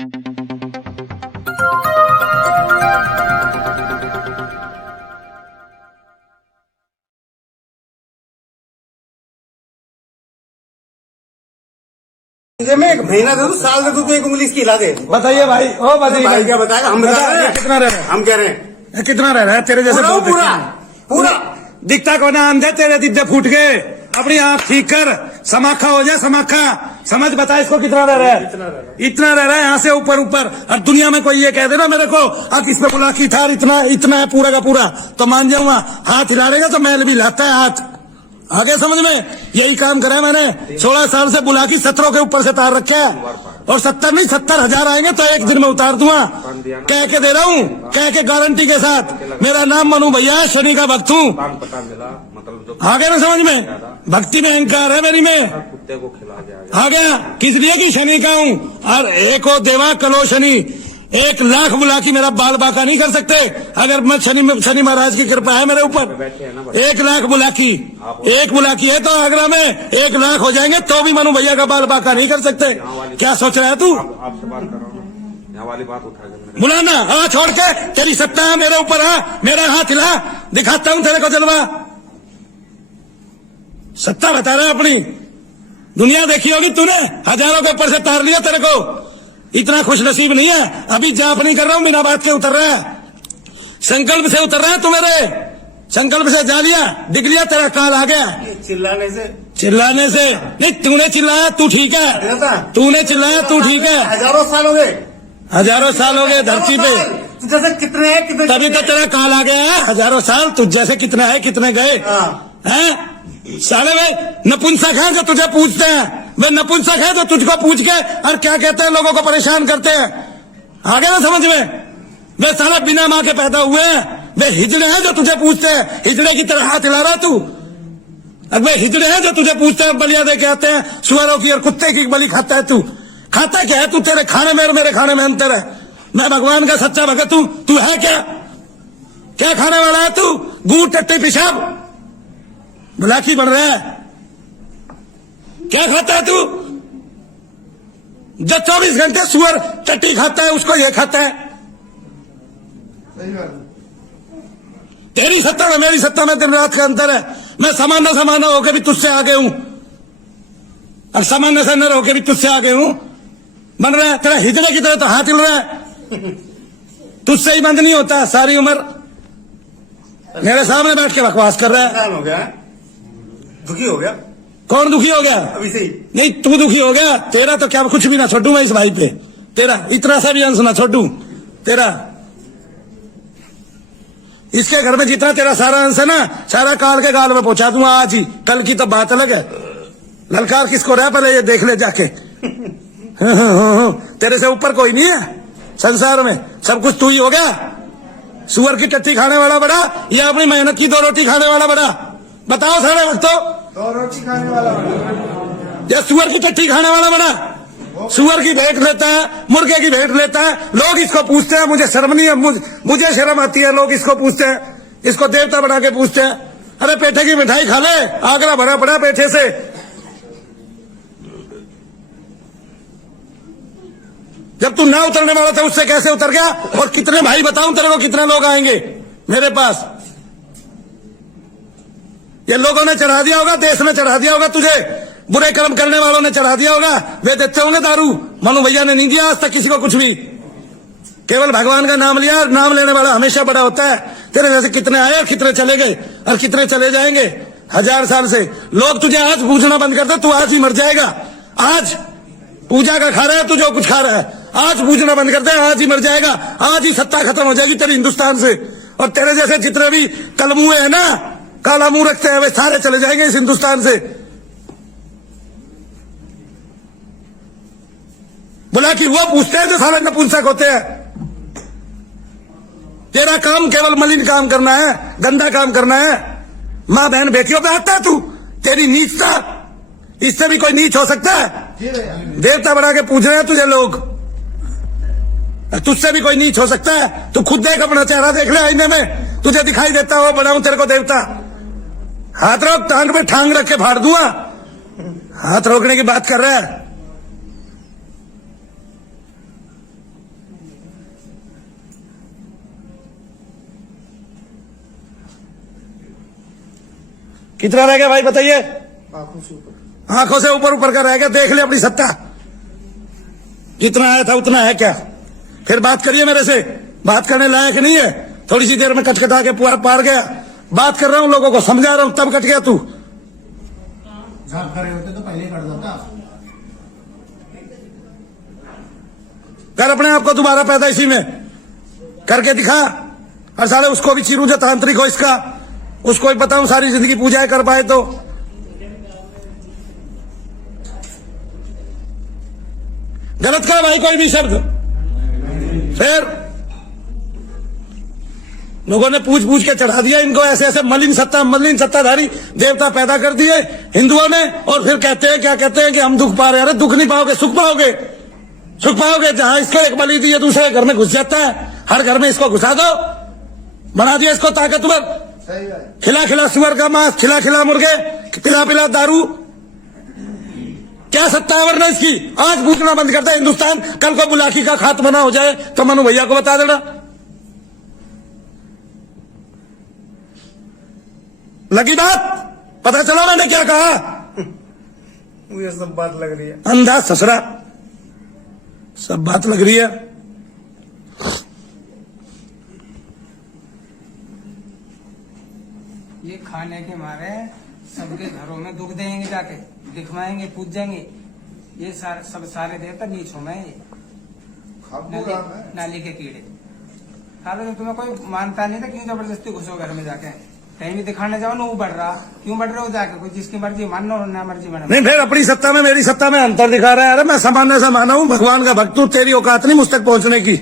मैं एक महीना दे दूं, साल दे दूं तो एक उंगली इसकी हिला दे। बताइए भाई, ओ बताइए भाई क्या बताएगा, हम बता रहे हैं कितना रह रहा है, हम कह रहे हैं कितना रह रहा है तेरे जैसे बहुत पूरा पूरा दिखता को ना अंधे तेरे दिद्दे फूट गए। अपनी आंख ठीक कर, समाखा हो जाए समाखा। समझ बता इसको कितना रह रहा है, इतना रह रहा है यहाँ से ऊपर ऊपर। और दुनिया में कोई ये कह दे ना मेरे को अब इस पे बुला की था इतना इतना है पूरा का पूरा, तो मान जाऊंगा। हाथ हिला रहेगा तो मैल भी लाता है हाथ। आगे समझ में, यही काम करा है मैंने 16 साल से। बुला की 17 के ऊपर से तार रखे है, और 70 नहीं 70,000 आएंगे तो एक दिन में उतार दूंगा। कह के दे रहा हूँ, कह के गारंटी के साथ। मेरा नाम मनु भैया है, शनि का भक्त हूँ। आगे ना समझ में, भक्ति में अहंकार है मेरी में। आ गया किस लिए कि शनि का हूँ। और एक हो देवा कलो शनि, 1 लाख बुला की मेरा बाल बाका नहीं कर सकते अगर मैं शनि महाराज की कृपा है मेरे ऊपर। 1 लाख बुला की, एक बुला की है तो आगरा में 1 लाख हो जाएंगे तो भी मनु भैया का बाल बाका नहीं कर सकते। क्या सोच रहा है तू? आपसे बात कर रहा हूँ, यहाँ वाली बात उठा के बुलाना हाँ, छोड़ के तेरी सत्ता है मेरे ऊपर। हाँ मेरा हाथ हिला, दिखाता हूँ तेरे को जलवा। सत्ता बता रहा है अपनी। दुनिया देखी होगी तूने, हजारों के ऊपर से तार लिया तेरे को। इतना खुश नसीब नहीं है। अभी जाप नहीं कर रहा हूं, बिना बात के उतर रहा है। संकल्प से उतर रहा है तू मेरे, संकल्प से जा लिया, दिख लिया तेरा काल आ गया। चिल्लाने से नहीं, तूने चिल्लाया तू ठीक है, तूने चिल्लाया तू ठीक है। हजारों साल हो गए, हजारों साल हो गए धरती पे, जैसे कितने हैं कितने, तभी तो तेरा काल आ गया है। हजारों साल तुझ जैसे कितने है कितने गए हैं। साले भाई नपुंसक है जो तुझे पूछते हैं, वे नपुंसक है जो तुझको पूछ के और क्या कहते हैं लोगों को परेशान करते हैं। आगे ना समझ में, वे साला बिना माँ के पैदा हुए हैं। वे हिजड़े हैं जो तुझे पूछते हैं, हिजड़े की तरह हाथ हिला रहा तू। अब वे हिजड़े हैं जो तुझे पूछते हैं, बलिया दे के आते हैं, सुअरों की और कुत्ते की बलि खाता है तू। खाता क्या है तू? तेरे खाने में और मेरे खाने में अंतर है। मैं भगवान का सच्चा भगत हूं, तू है क्या? क्या खाने वाला है तू? गू टट्टी पेशाब बुलाकी बन रहा है। क्या खाता है तू? जो 24 घंटे सुअर टट्टी खाता है उसको ये खाता है। तेरी सत्ता में मेरी सत्ता में दिन रात का अंतर है। मैं सामान्य सामान्य होकर भी तुझसे आगे हूं, और सामान्य से न होकर भी तुझसे आगे हूं। बन रहा है तेरा हिजड़े की तरह तो हाथ हिल रहा है। तुझसे ही बंद नहीं होता सारी उम्र। मेरे सामने बैठ के बकवास कर रहा है। हो गया, दुखी हो गया। कौन दुखी हो गया? अभी से ही नहीं, तू दुखी हो गया। तेरा तो क्या कुछ भी ना छोड़ू मैं इस भाई पे, तेरा इतना सा भी अंश ना छोड़ू तेरा। इसके घर में जितना तेरा सारा अंश है ना, सारा काल के गाल में पहुंचा दूंगा आज ही। कल की तो बात अलग है। ललकार किसको रहा पहले ये देख ले जाके। तेरे से ऊपर कोई नहीं है संसार में, सब कुछ तू ही हो गया। सुअर की टट्टी खाने वाला बड़ा या अपनी मेहनत की 2 रोटी खाने वाला बड़ा? बताओ सारे वक्तों, 2 रोटी खाने वाला बड़ा या सुअर की टट्टी खाने वाला बड़ा? सुअर की भेंट लेता है, मुर्गे की भेंट लेता है। लोग इसको पूछते हैं, मुझे शर्म नहीं है, मुझे शर्म आती है। लोग इसको पूछते हैं, इसको देवता बना के पूछते हैं। अरे पेठे की मिठाई खा ले, आगरा भरा पड़ा पेठे से। जब तू ना उतरने वाला था उससे कैसे उतर गया? और कितने भाई बताऊं तेरे को, कितने लोग आएंगे मेरे पास? ये लोगों ने चढ़ा दिया होगा, देश में चढ़ा दिया होगा तुझे, बुरे कर्म करने वालों ने चढ़ा दिया होगा। वे देते होंगे दारू। मनु भैया ने नहीं दिया आज तक किसी को कुछ भी, केवल भगवान का नाम लिया। नाम लेने वाला हमेशा बड़ा होता है। तेरे जैसे कितने आए और कितने चले गए और कितने चले जाएंगे 1000 साल से। लोग तुझे आज पूछना बंद कर दे, तू आज ही मर जाएगा। आज पूजा का खा रहा है तू, जो कुछ खा रहा है, आज पूछना बंद कर दे, आज ही मर जाएगा। आज ही सत्ता खत्म हो जाएगी तेरे हिंदुस्तान से। और तेरे जैसे जितने भी कलमुए हैं ना, काला मुंह रखते हैं, वे सारे चले जाएंगे इस हिंदुस्तान से। बोला कि वो पूछते हैं जो सारे नपुंसक होते हैं। तेरा काम केवल मलिन काम करना है, गंदा काम करना है। माँ बहन बेटियों पे आता है तू, तेरी नीचता, इससे भी कोई नीच हो सकता है? देवता बना के पूछ रहे हैं तुझे लोग, तुझसे भी कोई नीच हो सकता है? तू खुद देख, अपना चेहरा देख ले आईने में, तुझे दिखाई देता हो बना हूं तेरे को देवता? हाथ रोक, टांग पे ठांग रख के फाड़ दूंगा। हाथ रोकने की बात कर रहा है। कितना रह गया भाई बताइए? आंखों से ऊपर। आंखों से ऊपर ऊपर का रह गया, देख ले अपनी सत्ता। जितना आया था उतना है क्या? फिर बात करिए मेरे से, बात करने लायक नहीं है। थोड़ी सी देर में कटकटा के पार गया। बात कर रहा हूं, लोगों को समझा रहा हूं, तब कट गया तू। झाप कर रहे होते तो पहले कर देता। कर अपने आप को दोबारा पैदा इसी में करके दिखा। और साले उसको भी चिरू जो तांत्रिक हो इसका, उसको भी बताऊं सारी जिंदगी पूजाएं कर पाए तो। गलत कहा भाई कोई भी शब्द। फिर लोगों ने पूछ पूछ के चढ़ा दिया इनको, ऐसे ऐसे मलिन सत्ताधारी देवता पैदा कर दिए हिंदुओं ने। और फिर कहते हैं, क्या कहते हैं कि हम दुख पा रहे हैं। अरे दुख नहीं पाओगे, सुख पाओगे। सुख पाओगे जहां इसको एक बलि दी है दूसरे घर में घुस जाता है। हर घर में इसको घुसा दो, बना दिया इसको ताकतवर। खिला खिला सुअर का मांस, खिला खिला मुर्गे, पिला पिला दारू। क्या सत्ता है वरना इसकी? आज भूखना बंद करता है हिंदुस्तान, कल को बुलाकी का खात्मा हो जाए तो मनु भैया को बता देना। लगी बात? पता चला मैंने क्या कहा? मुझे सब बात लग रही है। अंधा ससुरा, सब बात लग रही है। ये खाने के मारे सबके घरों में दुख देंगे, जाके दिखवाएंगे, पूजेंगे। ये सारे देवता नीच हो मैं नाली के कीड़े। खालो जब तुम्हें कोई मानता नहीं था, क्यों जबरदस्ती घुसो घर में जाके? कहीं भी दिखाने जाओ ना, वो बढ़ रहा, क्यों बढ़ रहे हो जाके? कोई जिसकी मर्जी मानो और ना मर्जी मानो। नहीं, फिर अपनी सत्ता में मेरी सत्ता में अंतर दिखा रहा है। अरे मैं सामान्य सा माना हूं, भगवान का भक्त हूं, तेरी औकात नहीं मुझ तक पहुंचने की।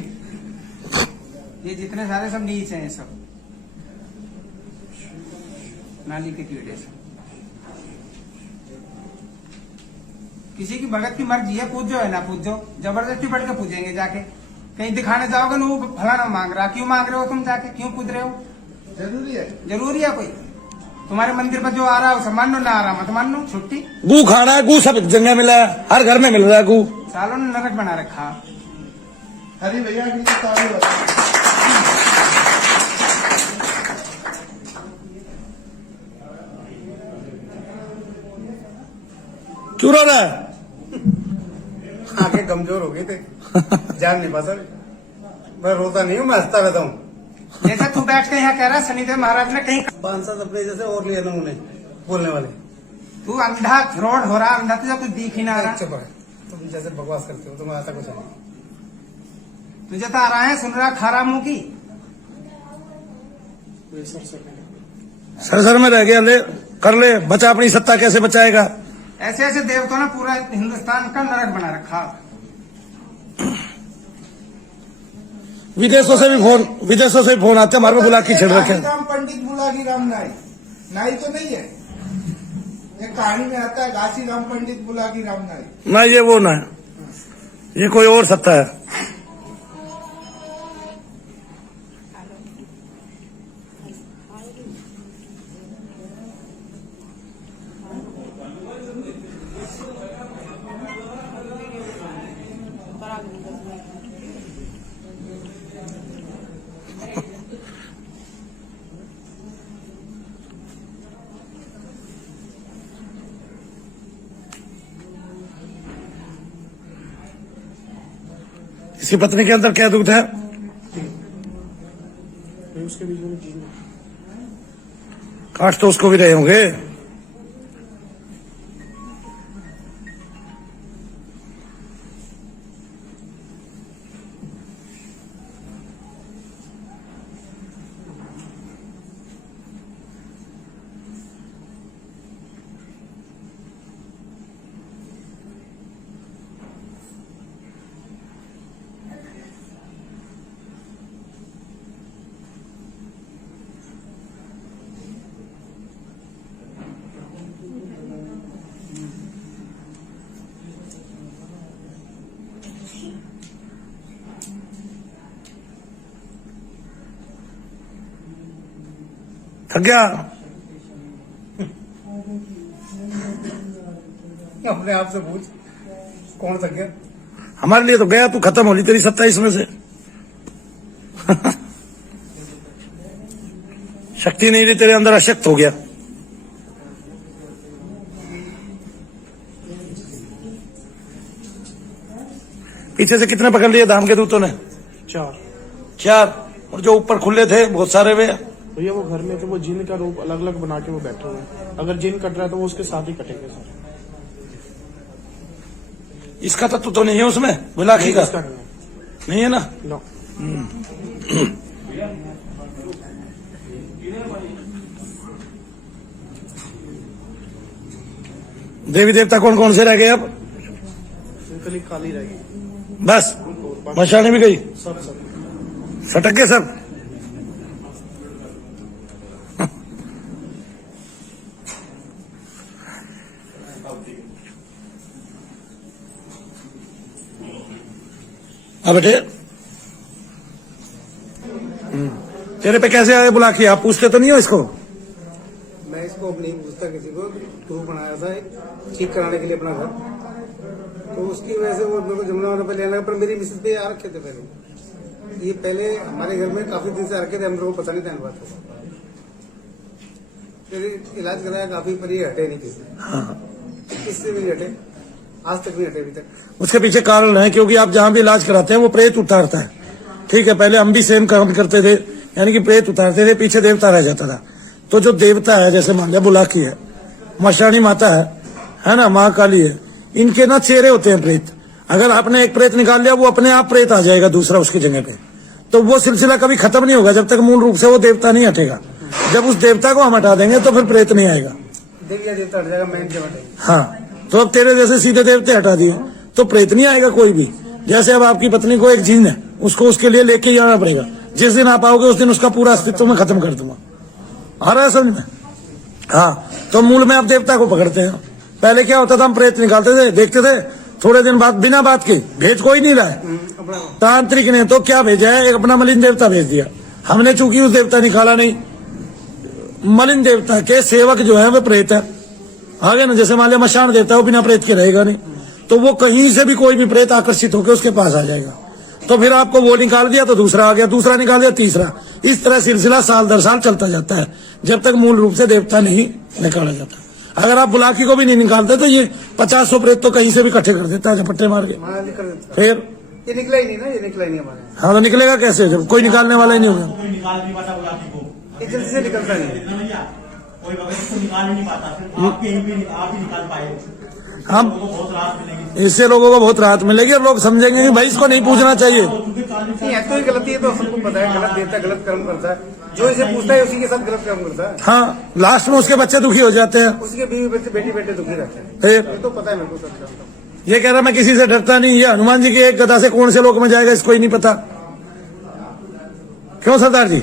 ये जितने सारे सब नीच हैं, सब नाली के कीड़े से। किसी की भगत की मर्जी है, पूजो है ना पूजो, जबरदस्ती बढ़ के पूजेंगे जाके। कहीं दिखाने जाओगे ना, वो फलाना मांग रहा, क्यों मांग रहे हो तुम जाके? क्यों पूज रहे हो? जरूरी है कोई? तुम्हारे मंदिर पर जो आ रहा है उसे मान लो, ना आ रहा मत मान लो, छुट्टी। गू खाना है, गू सब जगह मिला है, हर घर में मिल रहा है गू। सालों ने नरक बना रखा। हरी भैया की तो ताली बजा। क्यों रो रहा है? आंखें कमजोर हो गई थे, जान नहीं पाता। मैं रोता नहीं हूँ, मैं हंसता रहता हूँ। जैसे तू बैठ के यहाँ कह रहा शनिदेव महाराज ने कहीं, बांसद अपने जैसे और लिए नमूने बोलने वाले। तू अंधा फ्रॉड हो रहा, अंधा तुझे कुछ दिख ही ना रहा। चुप रहे, तुम जैसे बकवास करते हो, तुम्हें ऐसा कुछ नहीं। तुझे तो आ रहा है, सुन रहा, खा रहा मुंह की। सर सर में रह गया, ले कर ले, बचा अपनी सत्ता कैसे बचाएगा? ऐसे ऐसे देवताओं ने पूरा हिंदुस्तान का नरक बना रखा। विदेशों से भी फोन आते, हमारे को बुला के छेड़ रखे। राम पंडित बुलागी राम नाई, नाई तो नहीं है। एक कहानी में आता है, घासी राम पंडित बुलागी राम नाई। ना ये वो ना है, ये कोई और सत्ता है। इसी पत्नी के अंदर क्या दुख है? काट तो उसको भी रहे होंगे। थक गया? अपने आप से पूछ, कौन थक गया? हमारे लिए तो गया, तू खत्म होली तेरी सत्ता इसमें से। शक्ति नहीं रही तेरे अंदर, अशक्त हो गया। पीछे से कितने पकड़ लिए धाम के दूतों ने? 4। और जो ऊपर खुले थे बहुत सारे वे? भैया वो घर में थे, वो जिन का रूप अलग अलग बना के वो बैठे हुए हैं। अगर जिन कट रहा है तो वो उसके साथ ही कटेंगे सर। इसका तत्व तो नहीं है उसमें, बुलाकी का इसका नहीं है ना? नो। देवी देवता कौन कौन से रह गए अब? खाली खाली रहेगी बस मशाने भी गई, सब। सटक गए सब। अब बेटे तेरे पे कैसे आए बुला के? आप पूछते तो नहीं हो इसको? मैं इसको अब नहीं पूछता किसी को। ग्रुप बनाया था ठीक कराने के लिए अपना घर, तो उसकी वजह से वो मेरे को जमुना वाला पे लेना लगा, पर मेरी मिसेज पे आ रखे थे पहले। ये पहले हमारे घर में काफी दिन से आ रखे थे, हम लोगों को पता नहीं था इन बातों का। फिर इलाज कराया काफी, पर ये हटे नहीं किसी, किससे भी नहीं हटे, आज तक नहीं हटे अभी तक। उसके पीछे कारण है, क्योंकि आप जहां भी इलाज कराते हैं वो प्रेत उतारता है। ठीक है, पहले हम भी सेम काम करते थे, यानी कि प्रेत उतारते थे, पीछे देवता रह जाता था। तो जो देवता है, जैसे मान लिया बुलाकी है, मशानी माता है ना, माँ काली है, इनके ना चेहरे होते हैं प्रेत। अगर आपने एक प्रेत निकाल लिया, वो अपने आप प्रेत आ जाएगा दूसरा उसकी जगह पे। तो वो सिलसिला कभी खत्म नहीं होगा जब तक मूल रूप से वो देवता नहीं हटेगा। जब उस देवता को हम हटा देंगे तो फिर प्रेत नहीं आएगा। देविया देवता हट जाएगा, मेन जब हटेगा। हाँ, तो अब तेरे जैसे सीधे देवते हटा दिए तो प्रेत नहीं आएगा कोई भी। जैसे अब आपकी पत्नी को एक जीन है, उसको उसके लिए लेके जाना पड़ेगा। जिस दिन आप आओगे उस दिन उसका पूरा अस्तित्व मैं खत्म कर दूंगा। आ रहा है समझ में? हाँ, तो मूल में आप देवता को पकड़ते हैं। पहले क्या होता था, हम प्रेत निकालते थे, देखते थे, थोड़े दिन बाद बिना बात के भेज कोई नहीं रहा है। तांत्रिक ने तो क्या भेजा है, एक अपना मलिन देवता भेज दिया। हमने चूंकि उस देवता निकाला नहीं, मलिन देवता के सेवक जो है वो प्रेत है। आगे ना, जैसे मान लिया मशान देवता है, वो बिना प्रेत के रहेगा नहीं, तो वो कहीं से भी कोई भी प्रेत आकर्षित होकर उसके पास आ जाएगा। तो फिर आपको वो निकाल दिया तो दूसरा आ गया, दूसरा निकाल दिया तीसरा। इस तरह सिलसिला साल दर साल चलता जाता है जब तक मूल रूप से देवता नहीं निकाला जाता। अगर आप बुलाकी को भी नहीं निकालते तो ये 50-100 प्रेत तो कहीं से भी इकट्ठे कर देता है झपट्टे मार के। फिर ये निकला ही नहीं ना, ये निकला ही नहीं हमारे। हाँ, तो निकलेगा कैसे जब कोई निकालने वाला ही नहीं होगा? ये जल्दी से निकलता नहीं। हम इससे लोगों को बहुत राहत मिलेगी और लोग समझेंगे कि भाई इसको नहीं पूछना चाहिए। नहीं है तो ही गलती है, तो सबको पता है गलत देवता गलत कर्म करता है। जो इसे पूछता है उसी के साथ गलत कर्म करता है। हाँ, लास्ट में उसके बच्चे दुखी हो जाते हैं, उसके बीवी बच्चे बेटी बेटे दुखी रहते हैं। फिर ये तो पता है मेरे को सब। ये कह रहा मैं किसी से डरता नहीं, ये हनुमान जी की एक गदा से कौन से लोक में जाएगा इसको ही नहीं पता। क्यों सरदार जी?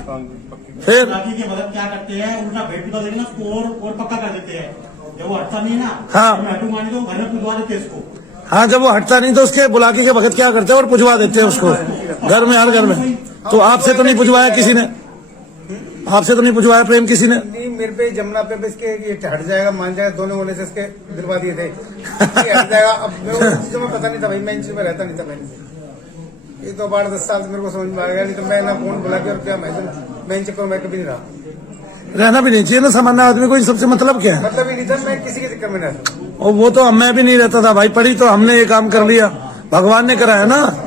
फिर की मदद क्या करते हैं, उल्टा भेंट निकाल देंगे ना, उसको और पक्का कर देते हैं। जब वो हटता नहीं ना, हाँ। तो मान लो घर में पुजवा देते हैं इसको। हाँ, जब वो हटता नहीं तो उसके बुलाकी के भगत क्या करते हैं और पुजवा देते हैं उसको घर में, हर घर में। तो आपसे तो नहीं पुजवाया किसी ने? आपसे तो नहीं पुजवाया प्रेम किसी ने? नहीं, मेरे पे जमुना पे इसके ये हट जाएगा, मान जाएगा, दोनों बोले से इसके दिलवा दिए थे। ये हट जाएगा। अब मेरे को चीजों में पता नहीं था भाई, मैं इन चीजों में रहता नहीं था। मैंने ये तो 8-10 साल से मेरे को समझ में आ गया, नहीं तो मैं ना फोन बुला के और क्या, मैं इन चक्कर में कभी नहीं रहा। रहना भी नहीं चाहिए ना, सामान्य आदमी को इन सबसे मतलब क्या है? मतलब ही नहीं था, मैं किसी के चक्कर में नहीं रहता। और वो तो मैं भी नहीं रहता था भाई, पढ़ी तो हमने ये काम कर लिया, भगवान ने कराया ना।